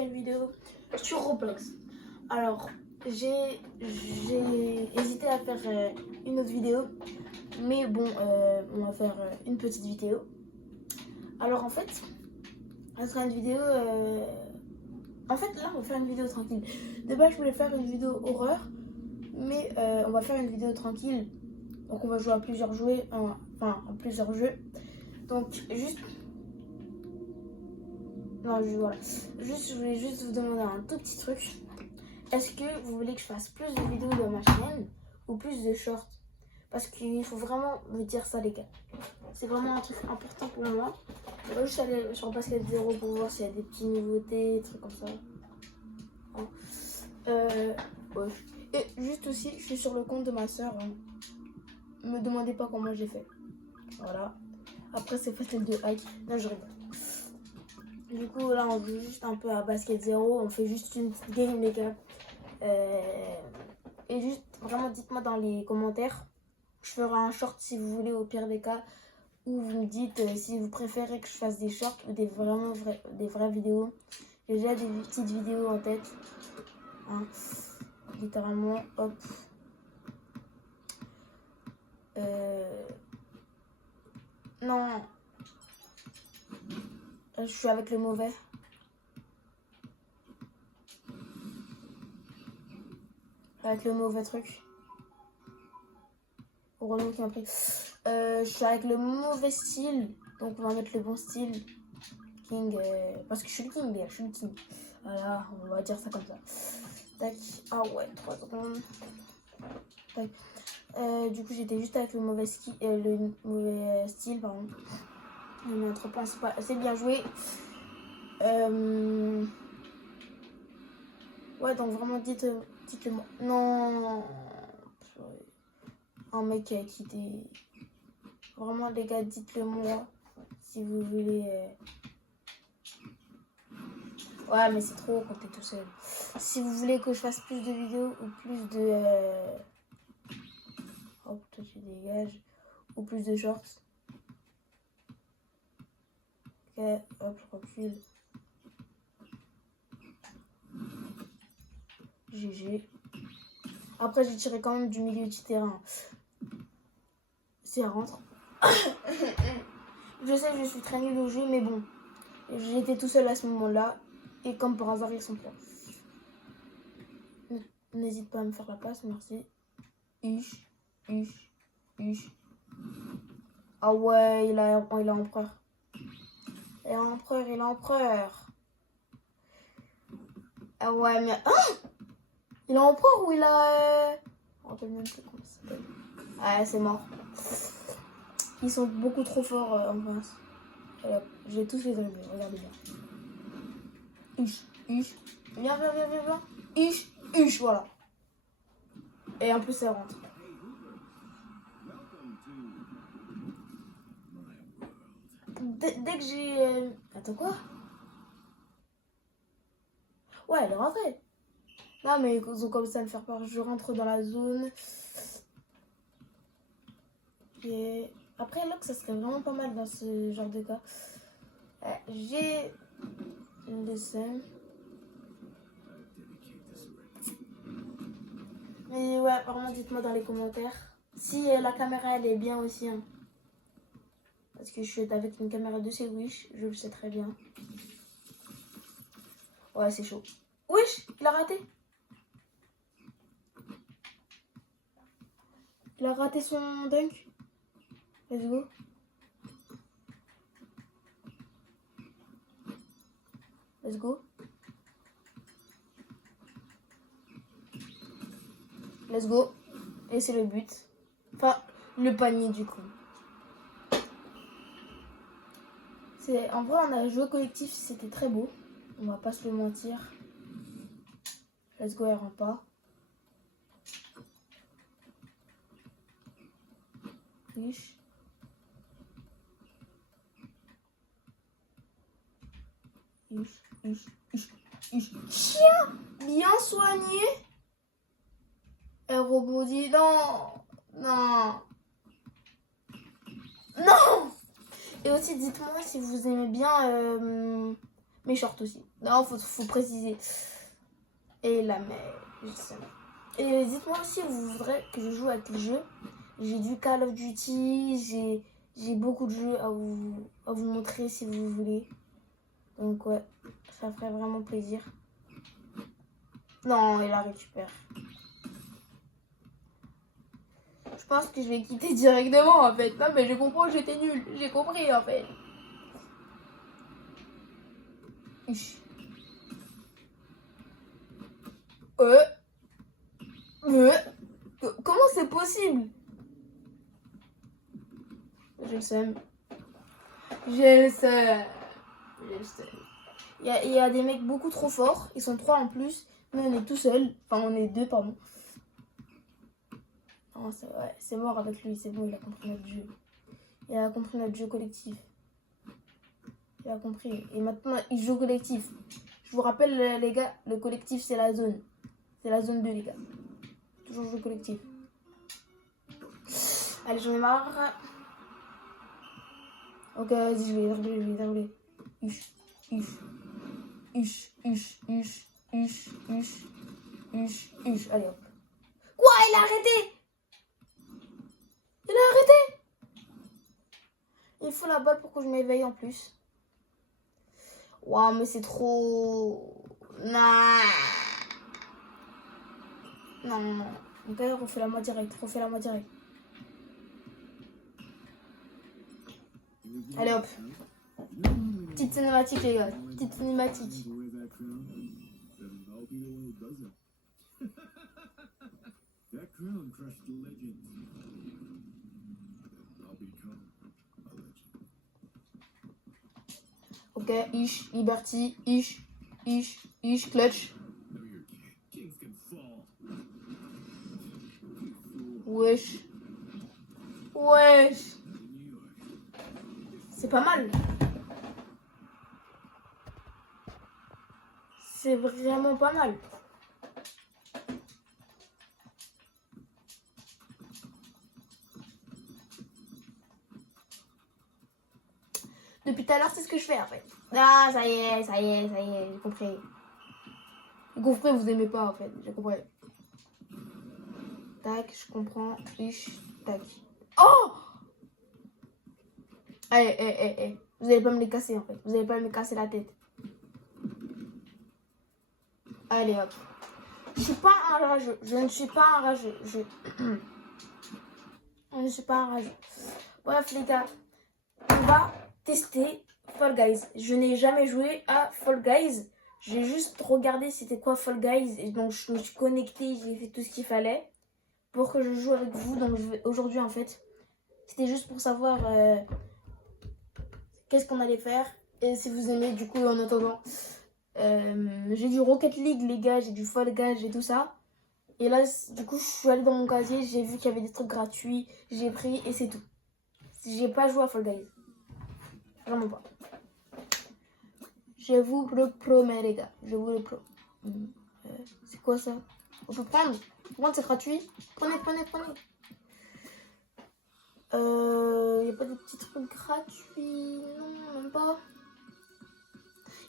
nouvelle vidéo sur Roblox. Alors, j'ai hésité à faire une autre vidéo, mais bon, on va faire une petite vidéo. Alors en fait, ça sera une vidéo... En fait, là, on va faire une vidéo tranquille. De base, je voulais faire une vidéo horreur, mais on va faire une vidéo tranquille. Donc, on va jouer à plusieurs jeux, enfin, à plusieurs jeux. Donc, juste... Non, voilà. Je voulais juste vous demander un tout petit truc. Est-ce que vous voulez que je fasse plus de vidéos dans ma chaîne ou plus de shorts? Parce qu'il faut vraiment me dire ça, les gars. C'est vraiment un truc important pour moi. Là, je suis allée sur Basket 0 pour voir s'il y a des petites nouveautés, des trucs comme ça. Hein. Ouais. Et juste aussi, je suis sur le compte de ma soeur. Hein. Me demandez pas comment j'ai fait. Voilà. Après, c'est facile de hack. Non, je rigole. Du coup, là, on joue juste un peu à Basket 0. On fait juste une petite game, les gars. Et juste, vraiment, dites-moi dans les commentaires. Je ferai un short si vous voulez, au pire des cas. Ou vous me dites si vous préférez que je fasse des shorts ou des vraies vidéos. J'ai déjà des petites vidéos en tête. Hein. Littéralement, hop. Non. Je suis avec le mauvais. Avec le mauvais truc. Heureusement qu'il m'a pris. Je suis avec le mauvais style. Donc on va mettre le bon style. King. Parce que je suis le king, je suis le king. Voilà, on va dire ça comme ça. Tac. Ah ouais, 3 secondes. Tac. Du coup, j'étais juste avec le mauvais style, pardon. Mais entre-temps, c'est bien joué. Ouais, donc vraiment, dites-le moi. Non. Un mec qui a quitté. Vraiment, les gars, dites-le moi. Si vous voulez. Ouais, mais c'est trop quand t'es tout seul. Si vous voulez que je fasse plus de vidéos ou plus de... Hop, toi tu dégages. Ou plus de shorts. Ok, hop, je recule. GG. Après, j'ai tiré quand même du milieu du terrain. Si elle rentre. Je sais que je suis très nulle au jeu, mais bon. J'étais tout seul à ce moment-là. Et comme par hasard, ils sont là. N'hésite pas à me faire la passe, merci. Huche, huche, huche. Ah ouais, il a empereur. Il a empereur. Ah ouais, mais... Ah, il a empereur ou il a... Je me rappelle même plus comment ça s'appelle. Ah, c'est mort. Ils sont beaucoup trop forts en France. J'ai tous les dribbles, regardez bien. Huche, huche. Viens. Huche, huche, voilà. Et en plus, ça rentre. Dès que j'ai... Attends, quoi? Ouais, elle est rentrée. Non, mais ils ont commencé à me faire peur. Je rentre dans la zone. Et après, là, ça serait vraiment pas mal dans ce genre de cas. J'ai une dessin. Mais ouais, vraiment, dites-moi dans les commentaires. Si la caméra, elle est bien aussi. Hein. Parce que je suis avec une caméra de chez Wish. Je le sais très bien. Ouais, c'est chaud. Wish, il a raté. Il a raté son dunk. Let's go. Let's go. Let's go. Et c'est le but. Enfin, le panier du coup. En vrai, on a joué collectif, c'était très beau. On va pas se le mentir. Let's go, elle rentre pas. Riche. Chien bien soigné. Elle rebondit. Non. Et aussi, dites-moi si vous aimez bien mes shorts aussi. Non, faut préciser. Et là, mais je sais. Et dites-moi si vous voudrez que je joue à quel jeu. J'ai du Call of Duty, j'ai beaucoup de jeux à vous montrer si vous voulez. Donc ouais, ça ferait vraiment plaisir. Non, il la récupère. Je pense que je vais quitter directement en fait. Non mais je comprends que j'étais nulle. J'ai compris en fait. Comment c'est possible? Je le sais. Je le sais. Je le sais. Il y a des mecs beaucoup trop forts. Ils sont 3 en plus. Nous on est tout seuls. Enfin on est 2 pardon. Non, c'est mort avec lui. C'est bon, il a compris notre jeu. Il a compris notre jeu collectif. Il a compris. Et maintenant il joue collectif. Je vous rappelle les gars, le collectif c'est la zone. C'est la zone 2 les gars. Toujours jeu collectif. Allez, j'en ai marre. Ok, vas-y, je vais dérouler. Huch. Allez, hop. Quoi, il a arrêté? Il a arrêté? Il faut la balle pour que je m'éveille en plus. Waouh, mais c'est trop... Non. Ok, refais la moi direct. Allez, hop. Petite cinématique, les gars. Petite cinématique. Ok, Liberty, clutch. Wesh. C'est pas mal. C'est vraiment pas mal. Depuis tout à l'heure, c'est ce que je fais en fait. Ah, ça y est, j'ai compris. J'ai compris, vous aimez pas en fait, j'ai compris. Tac, je comprends. Tac. Oh! Allez, vous allez pas me les casser en fait. Vous allez pas me casser la tête. Allez hop. Je suis pas un rageux. Je ne suis pas un rageux. Je ne suis pas un rageux. Bref les gars, on va tester Fall Guys. Je n'ai jamais joué à Fall Guys. J'ai juste regardé c'était quoi Fall Guys. Et donc je me suis connectée, j'ai fait tout ce qu'il fallait pour que je joue avec vous. Donc aujourd'hui en fait, c'était juste pour savoir qu'est-ce qu'on allait faire. Et si vous aimez du coup en attendant. J'ai du Rocket League les gars, j'ai du Fall Guys, j'ai tout ça. Et là du coup je suis allée dans mon casier, j'ai vu qu'il y avait des trucs gratuits, j'ai pris et c'est tout. J'ai pas joué à Fall Guys. Vraiment pas. Je vous le promets les gars, je vous le promets. C'est quoi ça? On peut prendre? C'est gratuit. Prenez. Y a pas des petits trucs gratuits? Non, même pas.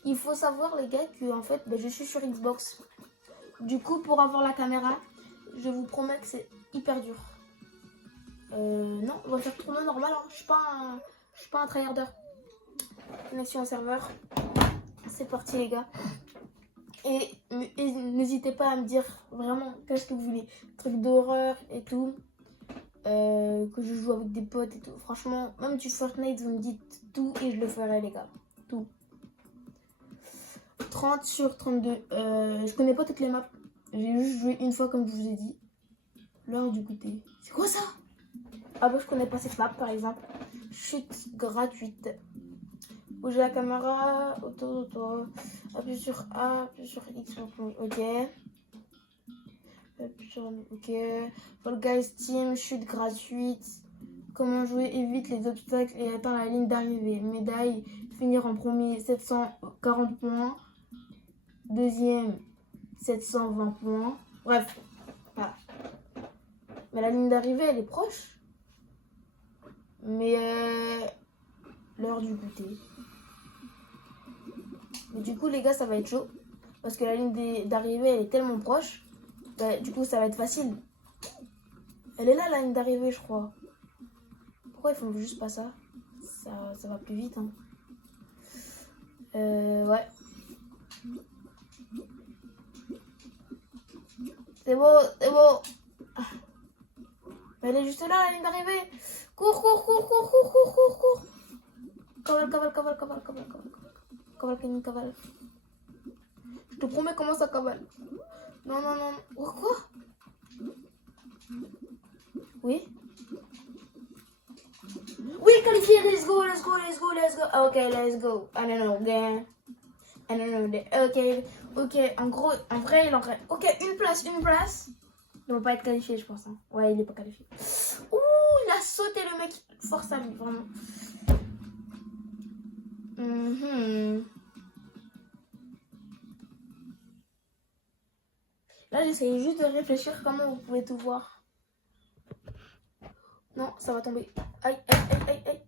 Il faut savoir les gars que en fait je suis sur Xbox. Du coup pour avoir la caméra, je vous promets que c'est hyper dur. Non, on va faire tourner normal. Hein. Je suis pas un tryharder. Connexion au serveur. C'est parti les gars. Et n'hésitez pas à me dire vraiment qu'est-ce que vous voulez. Trucs d'horreur et tout. Que je joue avec des potes et tout. Franchement, même du Fortnite, vous me dites tout et je le ferai les gars. Tout. 30 sur 32. Je connais pas toutes les maps. J'ai juste joué une fois comme je vous ai dit. L'heure du goûter. C'est quoi ça? Ah bah je connais pas cette map par exemple. Chute gratuite. Bouger la caméra autour de toi. Appuie sur A, appuie sur X. Ok. Appuie sur ok. Fall Guys Team, chute gratuite. Comment jouer, évite les obstacles et atteindre la ligne d'arrivée. Médaille, finir en premier 740 points. Deuxième 720 points. Bref. Voilà. Mais la ligne d'arrivée elle est proche. Mais l'heure du goûter. Mais du coup, les gars, ça va être chaud. Parce que la ligne d'arrivée, elle est tellement proche. Bah, du coup, ça va être facile. Elle est là, la ligne d'arrivée, je crois. Pourquoi ils font juste pas ça? Ça va plus vite. Hein. Ouais. C'est beau, c'est beau. Ah. Elle est juste là, la ligne d'arrivée. Cours, cours, cours, cours, cours, cours, cours, cours. Cavale, cavale, cavale, cavale, cavale, cavale. Cavale, Kenny, cavale. Je te promets comment ça cavale. Non, non, non. Oh, quoi? Oui? Oui, qualifié, let's go, let's go, let's go, let's go. Ok, let's go. I don't know, again. I don't know. Ok, en gros, en vrai, il en reste. Ok, une place, une place. Il va pas être qualifié, je pense. Hein. Ouais, il est pas qualifié. Ouh, il a sauté le mec. Force à lui, vraiment. Là, j'essaye juste de réfléchir comment vous pouvez tout voir. Non, ça va tomber. Aïe, aïe, aïe, aïe, aïe.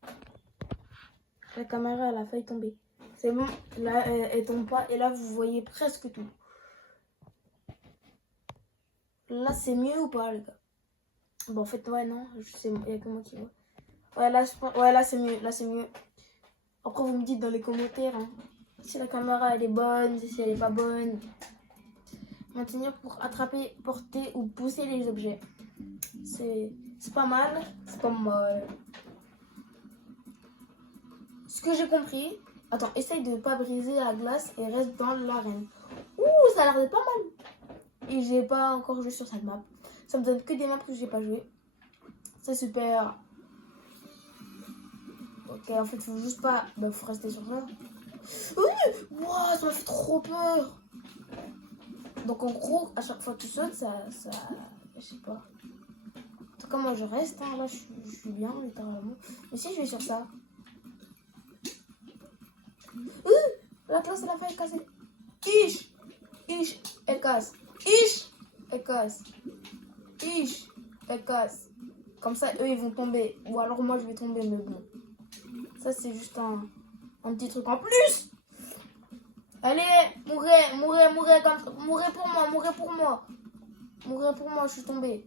La caméra, elle a failli tomber. C'est bon, là, elle tombe pas. Et là, vous voyez presque tout. Là, c'est mieux ou pas, les gars? Bon, en fait, ouais, non. Il n'y a que moi qui vois. Ouais, là, c'est mieux. Là, c'est mieux. Après, vous me dites dans les commentaires hein, si la caméra, elle est bonne, si elle est pas bonne. Maintenir pour attraper, porter ou pousser les objets. C'est pas mal. C'est pas mal. Ce que j'ai compris... Attends, essaye de ne pas briser la glace et reste dans l'arène. Ouh, ça a l'air d'être pas mal. Et j'ai pas encore joué sur cette map. Ça me donne que des maps que j'ai pas joué. C'est super. Ok, en fait, faut juste pas... Bah, faut rester sur ça. Wow, ça m'a fait trop peur. Donc, en gros, à chaque fois que tu sautes, ça... Je sais pas. En tout cas, moi, je reste. Hein. Là, je suis bien, littéralement. Mais si je vais sur ça... La classe, elle a failli casser. Ish, elle casse. Ish, elle casse. Ish, elle casse. Comme ça, eux, ils vont tomber. Ou alors, moi, je vais tomber, mais bon. Ça, c'est juste un petit truc en plus. Allez, mourrez pour moi, mourrez pour moi, je suis tombée.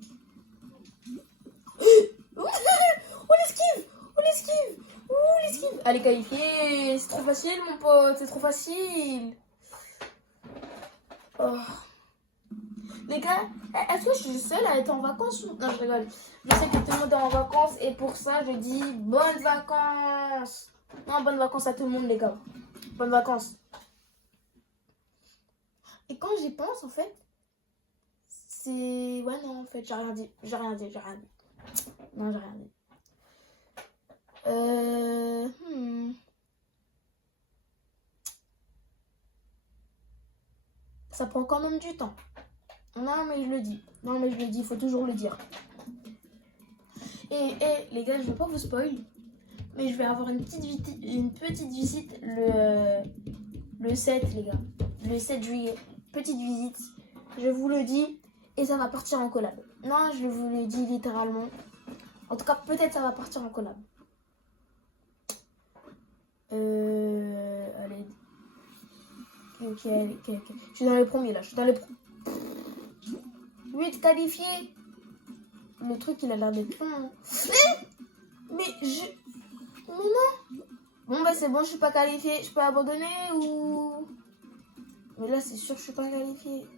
Oh, l'esquive. Allez, qualifié. C'est trop facile, mon pote, c'est trop facile. Oh. Les gars, est-ce que je suis seule à être en vacances ou... Non, je rigole. Je sais que tout le monde est en vacances et pour ça, je dis bonnes vacances. Non, bonnes vacances à tout le monde, les gars. Bonnes vacances. Et quand j'y pense, en fait, c'est... Ouais, non, en fait, j'ai rien dit. Non, j'ai rien dit. Ça prend quand même du temps. Non, mais je le dis, il faut toujours le dire. Et les gars, je vais pas vous spoil, mais je vais avoir une petite visite le 7, les gars. Le 7 juillet. Petite visite, je vous le dis, et ça va partir en collab. Non, je vous le dis littéralement. En tout cas, peut-être ça va partir en collab. Allez. Ok. Je suis dans les premiers là, 8 qualifiés. Le truc, il a l'air d'être long. Mais non. Bon, bah c'est bon, je suis pas qualifiée. Je peux abandonner ou... Mais là, c'est sûr que je suis pas qualifiée.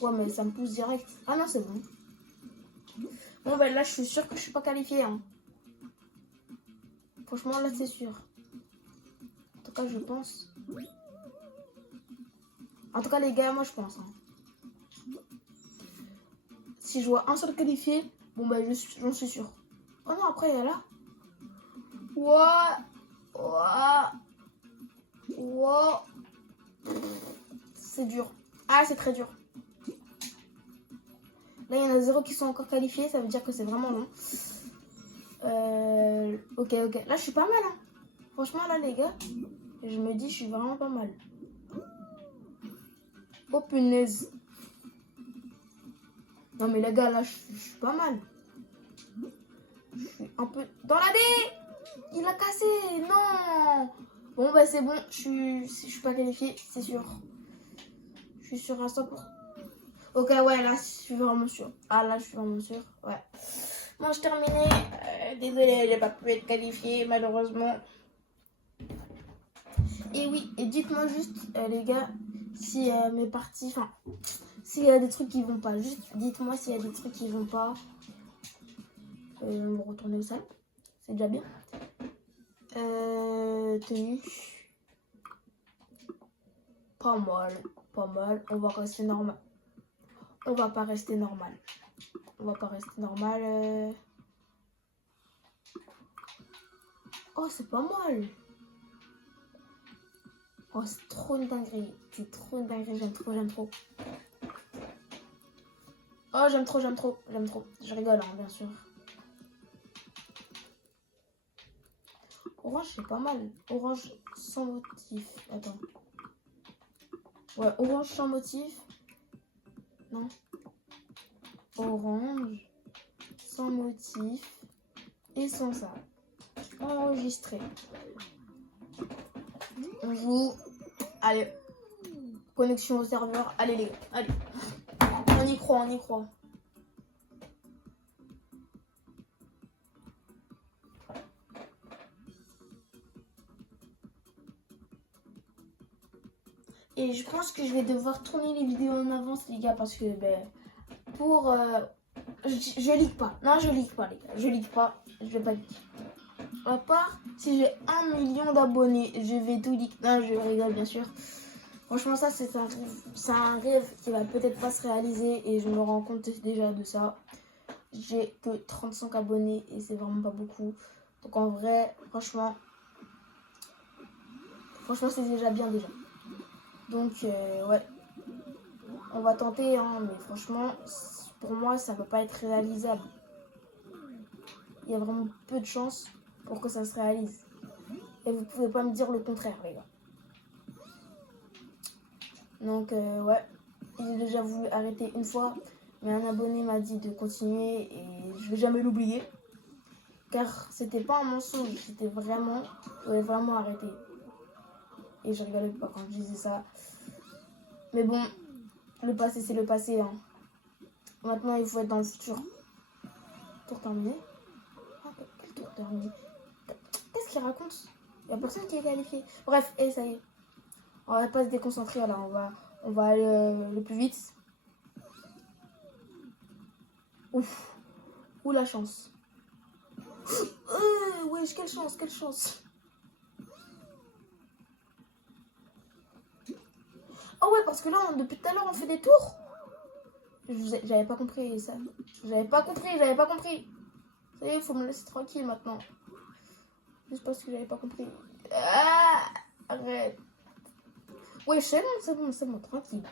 Ouais, mais ça me pousse direct. Ah non, c'est bon. Bon, bah là, je suis sûre que je suis pas qualifiée. Hein. Franchement, là, c'est sûr. En tout cas, je pense. En tout cas, les gars, moi, je pense. Hein. Si je vois un seul qualifié, bon, bah, j'en suis sûre. Oh non, après, il y a là. Wow. C'est dur. Ah, c'est très dur. Là, il y en a 0 qui sont encore qualifiés. Ça veut dire que c'est vraiment long. Ok. Là, je suis pas mal. Hein. Franchement, là, les gars, je me dis, je suis vraiment pas mal. Oh, punaise. Non, mais les gars, là, je suis pas mal. Je suis un peu... Dans la dé. Il a cassé. Non. Bon, bah c'est bon, je suis pas qualifiée, c'est sûr. Je suis sûre à 100%. Ok, ouais, là, je suis vraiment sûre. Ah, là, je suis vraiment sûre, ouais. Bon, je terminais. Désolée, j'ai pas pu être qualifiée, malheureusement. Et oui, et dites-moi juste, les gars, si mes parties, enfin, s'il y a des trucs qui vont pas. Juste dites-moi s'il y a des trucs qui vont pas. On va retourner au salon, c'est déjà bien. Tenue. Pas mal, pas mal. On va rester normal. On va pas rester normal. On va pas rester normal. Oh, c'est pas mal. Oh, c'est trop une dinguerie. C'est trop une dinguerie. J'aime trop, j'aime trop. Oh, j'aime trop, j'aime trop, j'aime trop. Je rigole, hein, bien sûr. Orange, c'est pas mal. Orange sans motif. Attends. Ouais, orange sans motif. Non. Orange sans motif et sans ça. Enregistré. On joue. Allez. Connexion au serveur. Allez les gars. Allez. On y croit, on y croit. Et je pense que je vais devoir tourner les vidéos en avance les gars parce que pour je lig pas. Non, je lig pas les gars. Je lig pas. Je vais pas lire. À part si j'ai 1 million d'abonnés, je vais tout lire. Non, je rigole bien sûr. Franchement ça c'est un rêve qui va peut-être pas se réaliser et je me rends compte déjà de ça. J'ai que 35 abonnés et c'est vraiment pas beaucoup. Donc en vrai, franchement c'est déjà bien déjà. Donc ouais, on va tenter, hein, mais franchement, pour moi, ça ne peut pas être réalisable. Il y a vraiment peu de chances pour que ça se réalise. Et vous pouvez pas me dire le contraire, les gars. Donc ouais, j'ai déjà voulu arrêter une fois, mais un abonné m'a dit de continuer et je vais jamais l'oublier. Car c'était pas un mensonge, c'était vraiment, je voulais vraiment arrêter. Et je rigolais pas quand je disais ça. Mais bon, le passé c'est le passé, hein. Maintenant il faut être dans le futur. Tour terminé. Ah, quel tour terminé? Qu'est-ce qu'il raconte? Il n'y a personne qui est qualifié. Bref, et ça y est. On va pas se déconcentrer là, on va aller le plus vite. Ouf. Ouh la chance. Wesh, quelle chance, quelle chance. Oh ouais, parce que là, depuis tout à l'heure, on fait des tours. J'avais pas compris ça. J'avais pas compris. Ça y est, il faut me laisser tranquille maintenant. Juste parce que j'avais pas compris. Ah, arrête. Ouais, c'est bon, tranquille.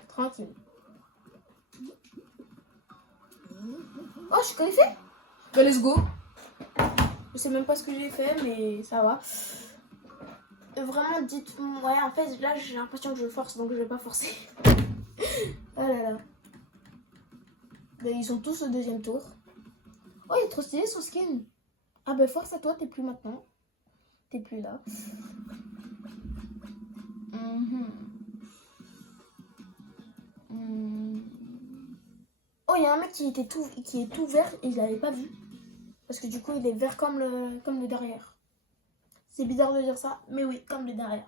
Oh, je suis qualifiée. Bah, let's go. Je sais même pas ce que j'ai fait, mais ça va. Vraiment, dites-moi. Ouais, en fait, là, j'ai l'impression que je force, donc je vais pas forcer. Ah là là. Bah, ils sont tous au deuxième tour. Oh, il est trop stylé son skin. Ah bah, force à toi, t'es plus maintenant. T'es plus là. Oh, il y a un mec qui est tout vert et je l'avais pas vu. Parce que du coup, il est vert comme le derrière. C'est bizarre de dire ça, mais oui, comme le derrière.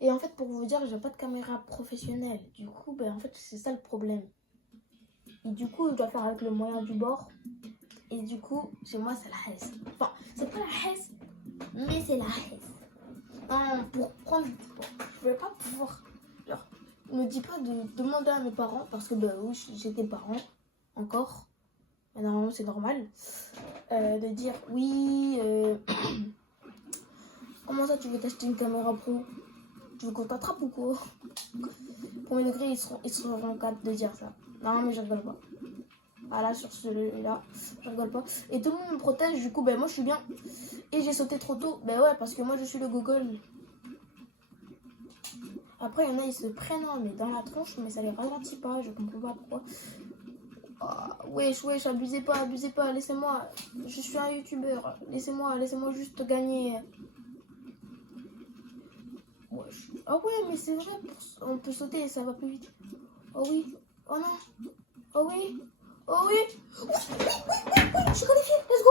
Et en fait, pour vous dire, j'ai pas de caméra professionnelle. Du coup, en fait, c'est ça le problème. Et du coup, je dois faire avec le moyen du bord. Et du coup, chez moi, c'est la hesse. Enfin, c'est pas la hesse, mais c'est la hesse. Non, pour prendre... je vais pas pouvoir... Genre, ne dis pas de demander à mes parents, parce que oui, j'étais parent, encore. Mais normalement, c'est normal. De dire, oui... comment ça, tu veux t'acheter une caméra pro? Tu veux qu'on t'attrape ou quoi? Premier degré, ils seront capables de dire ça. Non, mais je rigole pas. Voilà, sur celui-là, je rigole pas. Et tout le monde me protège, du coup, moi je suis bien. Et j'ai sauté trop tôt. Ouais, parce que moi je suis le Google. Après, il y en a, ils se prennent, hein, mais dans la tronche, mais ça les ralentit pas. Je comprends pas pourquoi. Oh, wesh, abusez pas, laissez-moi. Je suis un youtubeur. Laissez-moi juste gagner. Wesh. Ah ouais, mais c'est vrai, on peut sauter et ça va plus vite. Oh oui, oh non, oh oui, oh oui. Je suis qualifiée, let's go.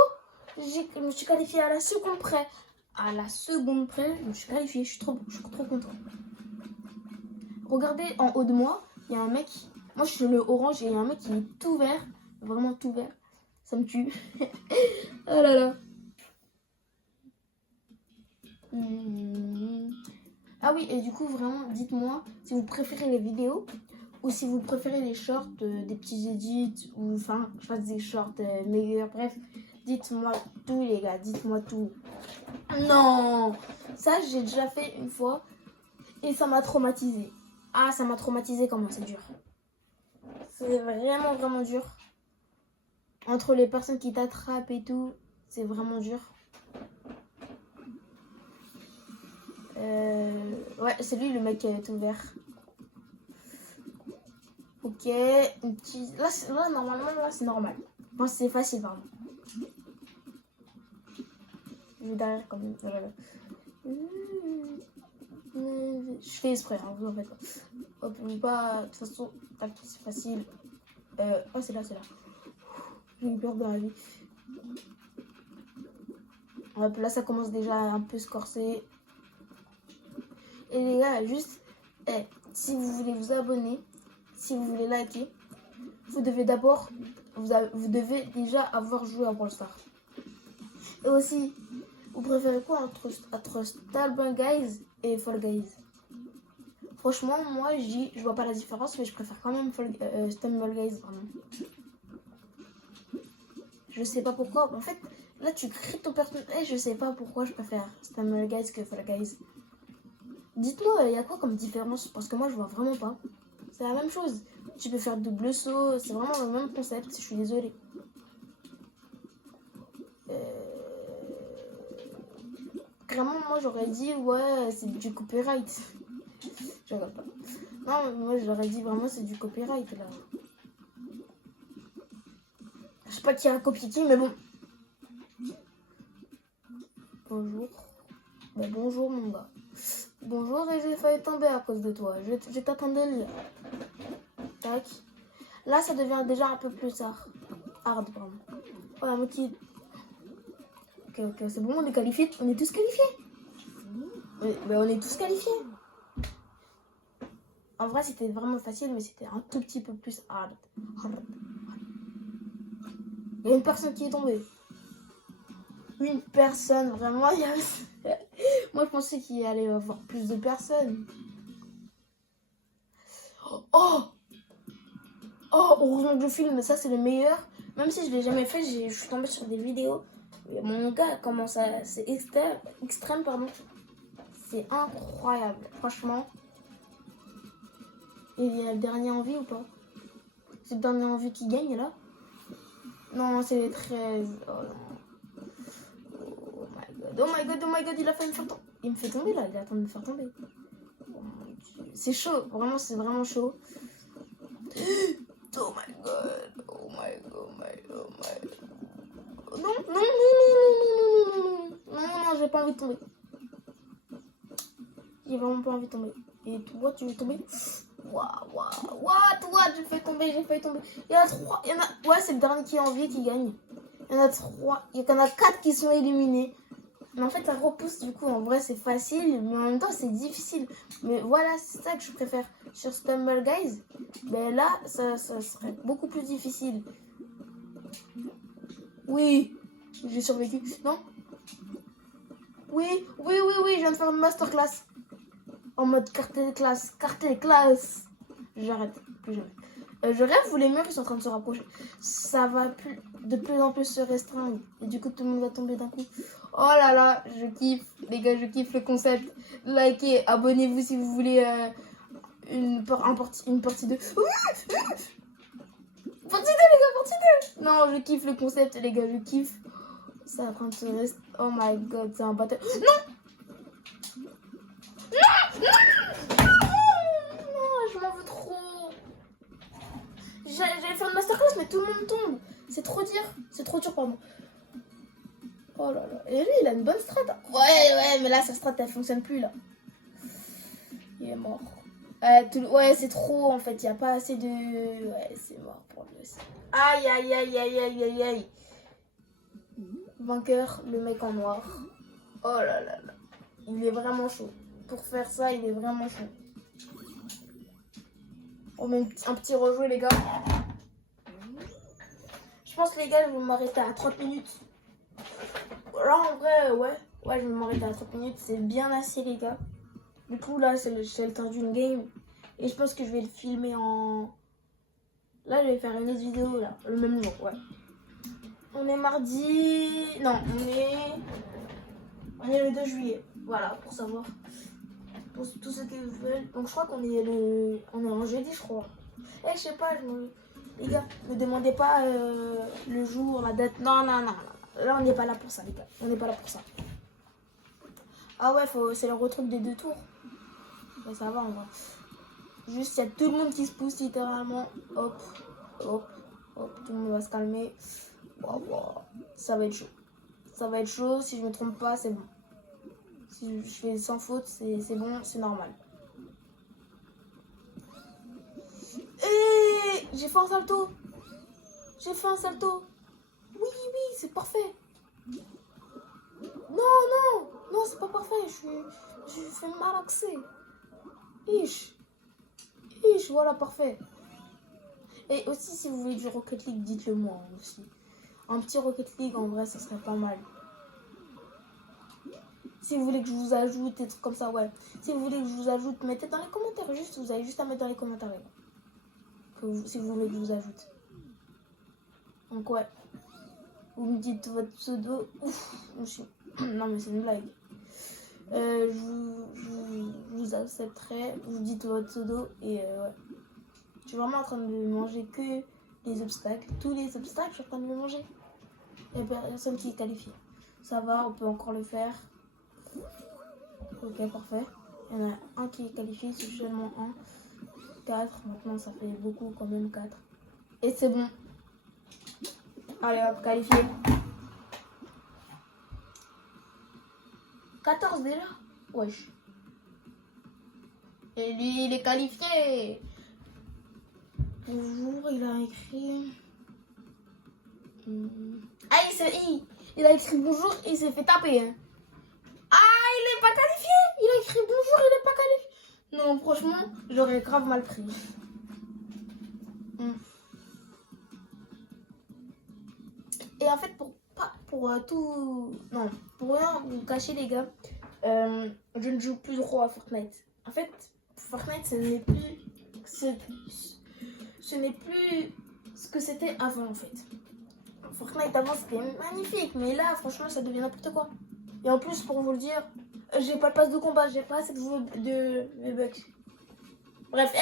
Je me suis qualifiée à la seconde près. À la seconde près, je me suis qualifiée, je suis trop contente. Regardez en haut de moi, il y a un mec. Moi, je suis le orange et il y a un mec qui est tout vert. Vraiment tout vert. Ça me tue. Oh là là. Ah oui, et du coup, vraiment, dites-moi si vous préférez les vidéos ou si vous préférez les shorts, des petits edits ou enfin, je fasse des shorts meilleurs. Bref, dites-moi tout, les gars. Dites-moi tout. Non, ça, j'ai déjà fait une fois et ça m'a traumatisée. Ah, ça m'a traumatisé, comment c'est dur. C'est vraiment dur. Entre les personnes qui t'attrapent et tout, c'est vraiment dur. Ouais, c'est lui le mec qui est tout vert. Ok, une petite... Là, normalement, là, c'est normal. Bon, c'est facile, pardon. Je vais derrière comme... Je fais exprès, hein, vous en faites pas. Hop, pas... De toute façon, tac, c'est facile. Oh, c'est là. J'ai eu peur dans la vie. Hop, là, ça commence déjà à un peu se corser. Et les gars, juste, si vous voulez vous abonner, si vous voulez liker, vous devez d'abord, vous devez déjà avoir joué à Brawl Stars. Et aussi, vous préférez quoi entre Stumble Guys et Fall Guys? Franchement, moi, je vois pas la différence, mais je préfère quand même Stumble Guys, vraiment. Je sais pas pourquoi. En fait, là, tu crées ton personnage. Je sais pas pourquoi je préfère Stumble Guys que Fall Guys. Dites-moi, il y a quoi comme différence? Parce que moi, je vois vraiment pas. C'est la même chose. Tu peux faire double saut. C'est vraiment le même concept. Je suis désolée. Vraiment, moi, j'aurais dit, ouais, c'est du copyright. Je regarde pas. Non, moi, j'aurais dit vraiment, c'est du copyright, là. Je sais pas qui a copié qui, mais bon. Bonjour. Bon, bonjour, mon gars. Bonjour, et j'ai failli tomber à cause de toi. Je t'attendais là. Tac. Là, ça devient déjà un peu plus hard, pardon. Voilà, mais qui... Ok, c'est bon, on est qualifiés. On est tous qualifiés. Mais on est tous qualifiés. En vrai, c'était vraiment facile, mais c'était un tout petit peu plus hard. Il y a une personne qui est tombée. Une personne, vraiment, il y a... Moi, je pensais qu'il y allait y avoir plus de personnes. Oh, heureusement que je filme, ça c'est le meilleur. Même si je l'ai jamais fait, je suis tombée sur des vidéos. Mon gars, comment ça... C'est extrême, pardon. C'est incroyable, franchement. Et il y a le dernier envie ou pas? C'est le dernier envie qui gagne, là? Non, c'est les 13. Oh non. Oh my god, il a fait me faire tomber. Il me fait tomber là, il attend de me faire tomber. Oh c'est chaud, vraiment, c'est vraiment chaud. Oh my god, Non, j'ai pas envie de tomber. J'ai vraiment pas envie de tomber. Et toi, tu veux tomber? Toi, j'ai failli tomber. Il y en a 3, ouais, c'est le dernier qui est en vie qui gagne. Il y en a 3, il y en a 4 qui sont éliminés. Mais en fait, ça repousse, du coup, en vrai, c'est facile, mais en même temps, c'est difficile. Mais voilà, c'est ça que je préfère. Sur Stumble Guys, ben là, ça serait beaucoup plus difficile. Oui, j'ai survécu. Non? Oui, je viens de faire une masterclass. En mode cartel classe. J'arrête, plus jamais. Je rêve où les murs ils sont en train de se rapprocher. Ça va de plus en plus se restreindre. Et du coup, tout le monde va tomber d'un coup. Oh là là, je kiffe. Les gars, je kiffe le concept. Likez, abonnez-vous si vous voulez une partie 2. Partie 2, les gars, partie 2. Non, je kiffe le concept, les gars, je kiffe. Ça va prendre ce reste. Oh my god, c'est un battle. Non! j'allais faire une masterclass, mais tout le monde tombe. C'est trop dur. C'est trop dur, pardon. Oh là là. Et lui, il a une bonne strat. Ouais, mais là, sa strat, elle fonctionne plus, là. Il est mort. Ouais, c'est trop, en fait. Il n'y a pas assez de... Ouais, c'est mort pour lui aussi. Aïe, aïe, aïe, aïe, aïe, aïe, aïe. Vainqueur, le mec en noir. Oh là là là. Il est vraiment chaud. Pour faire ça, il est vraiment chaud. On met un petit rejouer, les gars. Je pense, les gars, je vais m'arrêter à 30 minutes. Là, en vrai, ouais, je vais m'arrêter à 30 minutes. C'est bien assez, les gars. Du coup, là, c'est le temps d'une game. Et je pense que je vais le filmer en... Là, je vais faire une autre vidéo, là. Le même jour, ouais. On est mardi... Non, on est le 2 juillet. Voilà, pour savoir. Pour tous ceux qui veulent. Donc, je crois qu'on est on est en jeudi, je crois. Je sais pas, les gars, ne demandez pas le jour, la date. Non. Là, on n'est pas là pour ça, les gars. On n'est pas là pour ça. Ah ouais, c'est le retour des 2 tours. Mais ça va, on va. Juste, il y a tout le monde qui se pousse littéralement. Hop. Tout le monde va se calmer. Wow. Ça va être chaud. Ça va être chaud. Si je me trompe pas, c'est bon. Si je fais sans faute, c'est bon, c'est normal. Et j'ai fait un salto. Oui, c'est parfait. Non, c'est pas parfait. Je fais mal accès. Ish, voilà, parfait. Et aussi, si vous voulez du Rocket League, dites-le moi aussi. Un petit Rocket League, en vrai, ça serait pas mal. Si vous voulez que je vous ajoute, des trucs comme ça, ouais. Si vous voulez que je vous ajoute, mettez dans les commentaires. Vous avez juste à mettre dans les commentaires. Si vous voulez que je vous ajoute. Donc, ouais. Vous me dites votre pseudo. Ouf, non, mais c'est une blague. Je vous accepterai. Vous dites votre pseudo et ouais. Je suis vraiment en train de manger que les obstacles. Tous les obstacles, je suis en train de les manger. Il n'y a personne qui est qualifié. Ça va, on peut encore le faire. Ok, parfait. Il y en a un qui est qualifié, c'est seulement un. 4. Maintenant, ça fait beaucoup quand même, 4. Et c'est bon. Allez, hop, qualifié. 14 déjà? Wesh. Et lui, il est qualifié. Bonjour, il a écrit... Ah, il a écrit bonjour et il s'est fait taper. Hein. Ah, il est pas qualifié. Il a écrit bonjour, il est pas qualifié. Non, franchement, j'aurais grave mal pris. Et en fait, pour rien vous cacher, les gars, je ne joue plus trop à Fortnite. En fait, Fortnite, ce n'est plus ce que c'était avant, en fait. Fortnite avant, c'était magnifique, mais là, franchement, ça devient n'importe quoi. Et en plus, pour vous le dire, j'ai pas de passe de combat, j'ai pas assez de V-Bucks. Bref,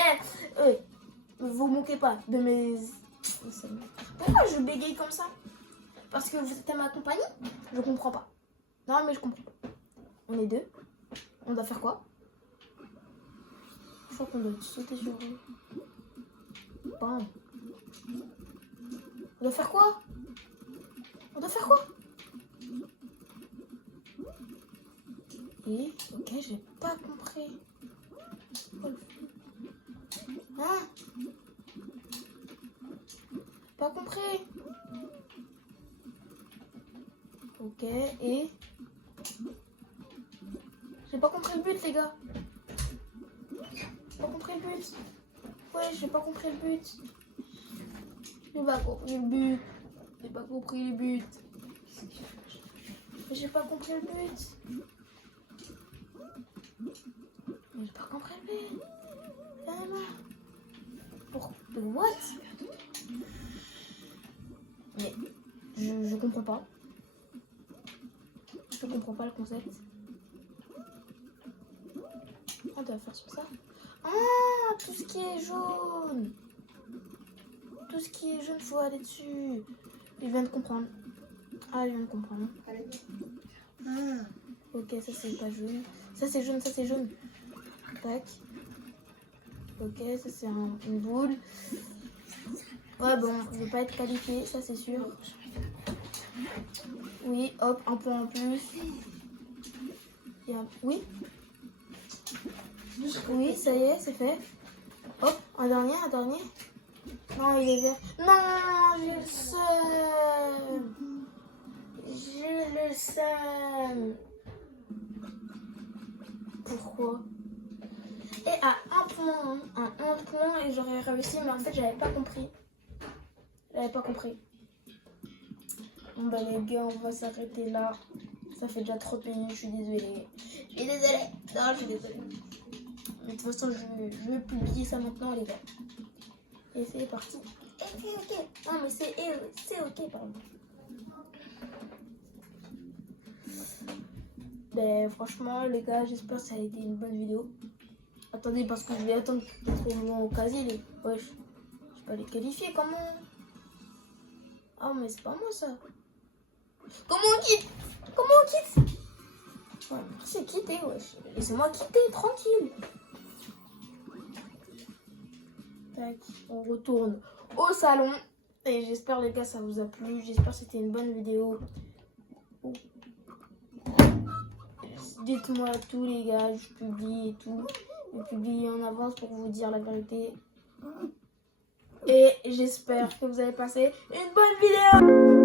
vous moquez pas de mes... Pourquoi je bégaye comme ça? Parce que vous êtes à ma compagnie? Je comprends pas. Non, mais je comprends pas. On est 2. On doit faire quoi? Je crois qu'on doit sauter sur eux. Bam. On doit faire quoi? Et, ok, j'ai pas compris. Hein? Pas compris. Ok, et... J'ai pas compris le but, les gars. J'ai pas compris le but. Ouais, j'ai pas compris le but. J'ai pas compris le but. J'ai pas compris le but. J'ai pas compris le but. J'ai pas compris le but. Pour what? Mais je comprends pas. Je comprends pas le concept. On doit faire sur ça. Ah, tout ce qui est jaune. Tout ce qui est jaune, faut aller dessus. Il vient de comprendre. Ah, il vient de comprendre. Ok, ça c'est pas jaune. Ça c'est jaune, ça c'est jaune. Tac. Ok, ça c'est une boule. Ouais, bon, je vais pas être qualifiée, ça c'est sûr. Oui, hop, un point en plus. Oui. Oui, ça y est, c'est fait. Hop, un dernier. Non, il est vert. Non, j'ai le seum. J'ai le seum. Pourquoi? Et à un point, et j'aurais réussi, mais en fait, j'avais pas compris. Bon, bah, les gars, on va s'arrêter là. Ça fait déjà 30 minutes, je suis désolée. Non, je suis désolée. Mais de toute façon, je vais publier ça maintenant, les gars. Et c'est parti. Et c'est ok. Non, mais c'est ok, pardon. Ben, franchement, les gars, j'espère que ça a été une bonne vidéo. Attendez, parce que je vais attendre pour mon casier. Wesh, je peux les qualifier, comment? Ah, mais c'est pas moi, ça. Comment on quitte? Ouais, c'est quitter, wesh. Laissez-moi quitter, tranquille. Tac, on retourne au salon. Et j'espère, les gars, ça vous a plu. J'espère que c'était une bonne vidéo. Dites-moi tout, les gars, je publie et tout. Je publie en avance pour vous dire la vérité. Et j'espère que vous avez passé une bonne vidéo.